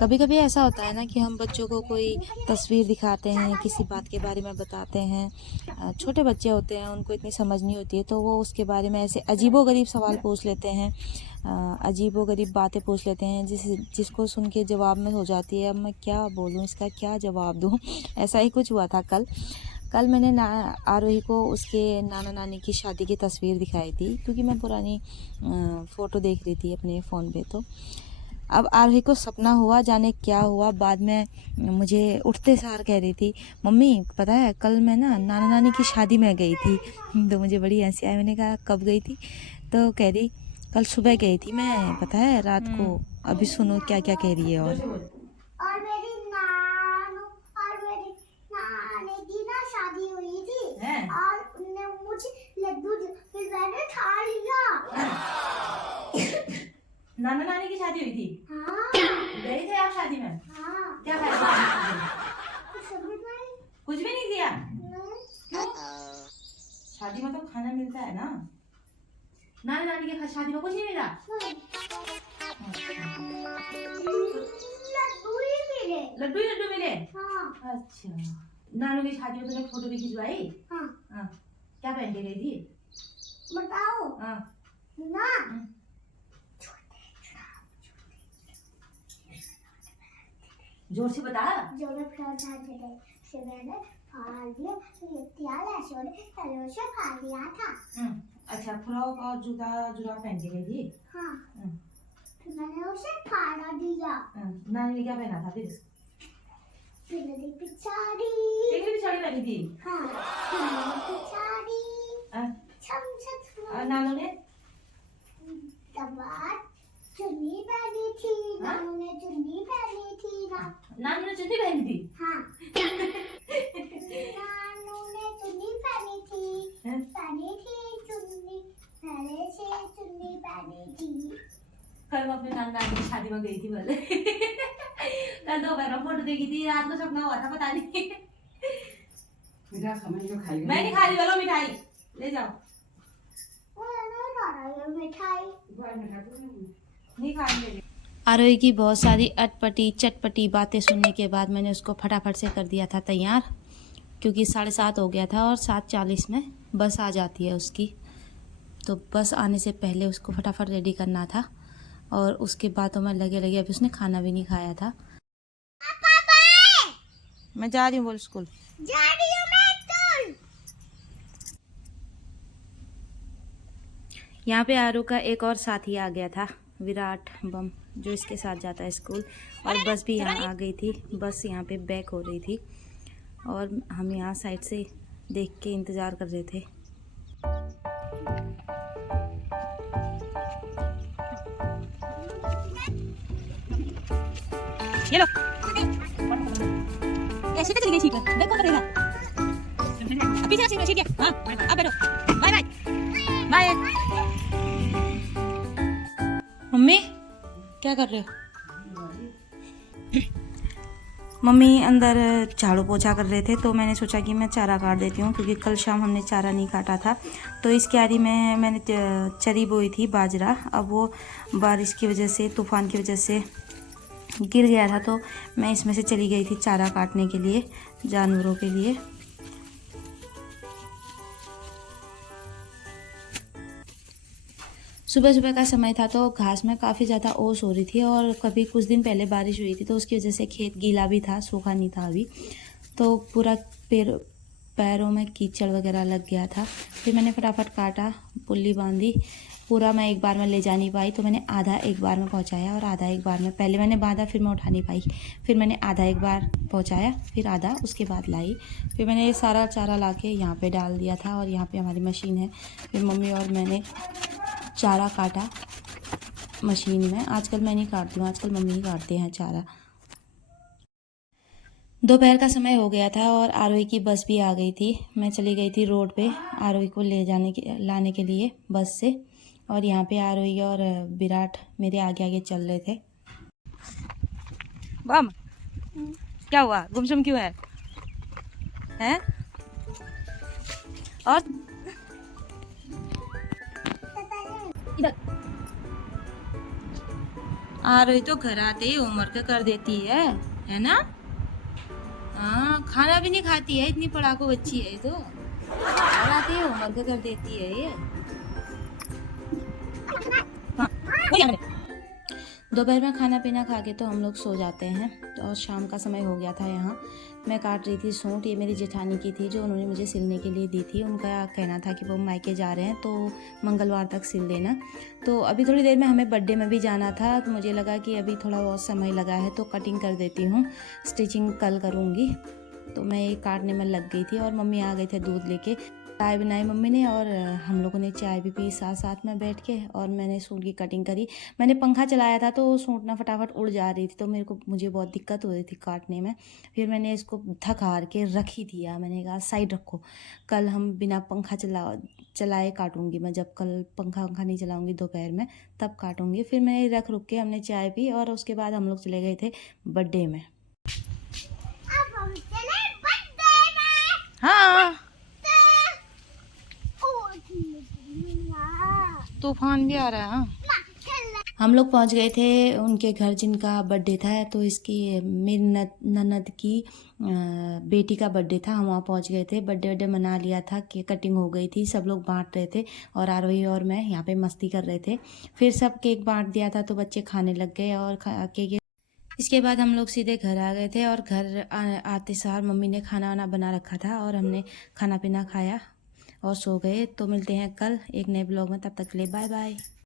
कभी कभी ऐसा होता है ना कि हम बच्चों को कोई तस्वीर दिखाते हैं, किसी बात के बारे में बताते हैं। छोटे बच्चे होते हैं, उनको इतनी समझ नहीं होती है, तो वो उसके बारे में ऐसे अजीबोगरीब सवाल पूछ लेते हैं, अजीबोगरीब बातें पूछ लेते हैं, जिसको सुन के जवाब में हो जाती है अब मैं क्या बोलूँ, इसका क्या जवाब दूँ। ऐसा ही कुछ हुआ था कल। कल मैंने आरोही को उसके नाना नानी की शादी की तस्वीर दिखाई थी, क्योंकि मैं पुरानी फ़ोटो देख रही थी अपने फ़ोन पे। तो अब आरोही को सपना हुआ, जाने क्या हुआ। बाद में मुझे उठते सार कह रही थी, मम्मी पता है कल मैं ना नाना नानी की शादी में गई थी। तो मुझे बड़ी हंसी आई। मैंने कहा कब गई थी? तो कह रही कल सुबह गई थी मैं, पता है रात को। अभी सुनो क्या क्या कह रही है। और मेरी नानी की ना शादी हुई थी और उन्होंने मुझे लड्डू फिर मैंने खा लिया। नाना नानी की शादी हुई थी? हाँ। गए थे आप शादी में? हाँ। क्या खाया? कुछ भी नहीं किया? क्यों? शादी में तो खाना मिलता है ना। नाना नानी के शादी में कुछ नहीं मिला? लड्डू ही लड्डू मिले? हाँ। अच्छा, नानू की शादी में तूने फोटो भी खिंचवाई? हाँ। हाँ। क्या पहन के गई थी? बताओ। हाँ ना, जोर से बता। जो मैं फ्लावर से मैंने फाड़ दिया, से फाड़ दिया था। अच्छा, फ्रॉक और जूता जुराब पहन के गई थी? हाँ। फिर मैंने उसे फाड़ दिया। नानी ने क्या पहना था फिर? पिछाड़ी पहनी थी? हाँ। पिछाड़ी नानू ने चुन्नी पहनी थी। नानू ने चुन्नी पहनी थी। नानू ने चुन्नी पहनी थी? हाँ। नानू ने चुन्नी पहनी थी। चुन्नी पहले से चुन्नी पहनी थी। कल मैं अपने नाना नानी की शादी में गई थी बोले। कल दोपहर में फोटो देखी थी, रात को सपना हुआ था पता नहीं। मिठाई मैं नहीं खा रही, बोलो मिठाई ले जाओ। नहीं खाएंगे। आरोही की बहुत सारी अटपटी चटपटी बातें सुनने के बाद मैंने उसको फटाफट से कर दिया था तैयार, क्योंकि 7:30 हो गया था और 7:40 में बस आ जाती है उसकी। तो बस आने से पहले उसको फटाफट रेडी करना था, और उसके बातों में लगे लगे अभी उसने खाना भी नहीं खाया था। मैं जा रही हूँ, बोल स्कूल जा रही हूँ मैं स्कूल। यहाँ पे आरू का एक और साथी आ गया था, विराट बम, जो इसके साथ जाता है स्कूल। और बस भी यहाँ आ गई थी। बस यहाँ पे बैक हो रही थी और हम यहाँ साइड से देख के इंतज़ार कर रहे थे। ये लो, ऐसे तो चली गई सीट पर, देखो करेगा पीछे सीट सीट है। हाँ अब बैठो, बाय बाय बाय। मम्मी क्या कर रहे हो? मम्मी अंदर झाड़ू पोछा कर रहे थे, तो मैंने सोचा कि मैं चारा काट देती हूँ, क्योंकि कल शाम हमने चारा नहीं काटा था। तो इस क्यारी में मैंने चरी बोई थी बाजरा। अब वो बारिश की वजह से, तूफान की वजह से गिर गया था, तो मैं इसमें से चली गई थी चारा काटने के लिए, जानवरों के लिए। सुबह सुबह का समय था, तो घास में काफ़ी ज़्यादा ओस हो रही थी, और कभी कुछ दिन पहले बारिश हुई थी, तो उसकी वजह से खेत गीला भी था, सूखा नहीं था अभी। तो पूरा पैरों में कीचड़ वगैरह लग गया था। फिर मैंने फटाफट काटा, पुल्ली बांधी। पूरा मैं एक बार में ले जा नहीं पाई, तो मैंने आधा एक बार में पहुंचाया और आधा एक बार में। पहले मैंने बांधा, फिर मैं उठा नहीं पाई, फिर मैंने आधा एक बार पहुंचाया, फिर आधा उसके बाद लाई। फिर मैंने ये सारा चारा ला के यहाँ पर डाल दिया था, और यहाँ पर हमारी मशीन है। फिर मम्मी और मैंने चारा काटा मशीन में। आजकल मैं नहीं काटती हूँ, आजकल मम्मी ही काटते हैं चारा। दोपहर का समय हो गया था और आरोही की बस भी आ गई थी। मैं चली गई थी रोड पे आरोही को लाने के लिए बस से। और यहाँ पे आरोही और विराट मेरे आगे आगे चल रहे थे। बम क्या हुआ, गुमसुम क्यों है? हैं? और इधर आ रही तो घर आते ही होमवर्क कर देती है ना? हाँ, खाना भी नहीं खाती है, इतनी पढ़ाकू बच्ची है ये तो। घर आते ही होमवर्क कर देती है ये। हाँ, दोपहर में खाना पीना खा के तो हम लोग सो जाते हैं। तो और शाम का समय हो गया था यहाँ। मैं काट रही थी सूट, ये मेरी जेठानी की थी जो उन्होंने मुझे सिलने के लिए दी थी। उनका कहना था कि वो मायके जा रहे हैं तो मंगलवार तक सिल देना। तो अभी थोड़ी देर में हमें बर्थडे में भी जाना था, तो मुझे लगा कि अभी थोड़ा बहुत समय लगा है तो कटिंग कर देती हूँ, स्टिचिंग कल करूँगी। तो मैं ये काटने में लग गई थी और मम्मी आ गए थे दूध लेके। चाय बनाई मम्मी ने और हम लोगों ने चाय भी पी साथ साथ में बैठ के, और मैंने सूट की कटिंग करी। मैंने पंखा चलाया था तो सूट ना फटाफट उड़ जा रही थी, तो मुझे बहुत दिक्कत हो रही थी काटने में। फिर मैंने इसको थक हार के रख ही दिया। मैंने कहा साइड रखो, कल हम बिना पंखा चलाए काटूंगी मैं। जब कल पंखा नहीं चलाऊंगी दोपहर में तब काटूंगी। फिर मैंने रख रुक के हमने चाय पी और उसके बाद हम लोग चले गए थे बर्थडे में। हाँ, तूफान भी आ रहा है। हम लोग पहुंच गए थे उनके घर जिनका बर्थडे था। तो इसकी मेरी ननद की बेटी का बर्थडे था। हम वहाँ पहुंच गए थे, बर्थडे मना लिया था, केक कटिंग हो गई थी, सब लोग बांट रहे थे और आरोही और मैं यहाँ पे मस्ती कर रहे थे। फिर सब केक बांट दिया था तो बच्चे खाने लग गए और केक। इसके बाद हम लोग सीधे घर आ गए थे और घर आते सार मम्मी ने खाना वाना बना रखा था और हमने खाना पीना खाया और सो गए। तो मिलते हैं कल एक नए ब्लॉग में, तब तक के लिए बाय बाय।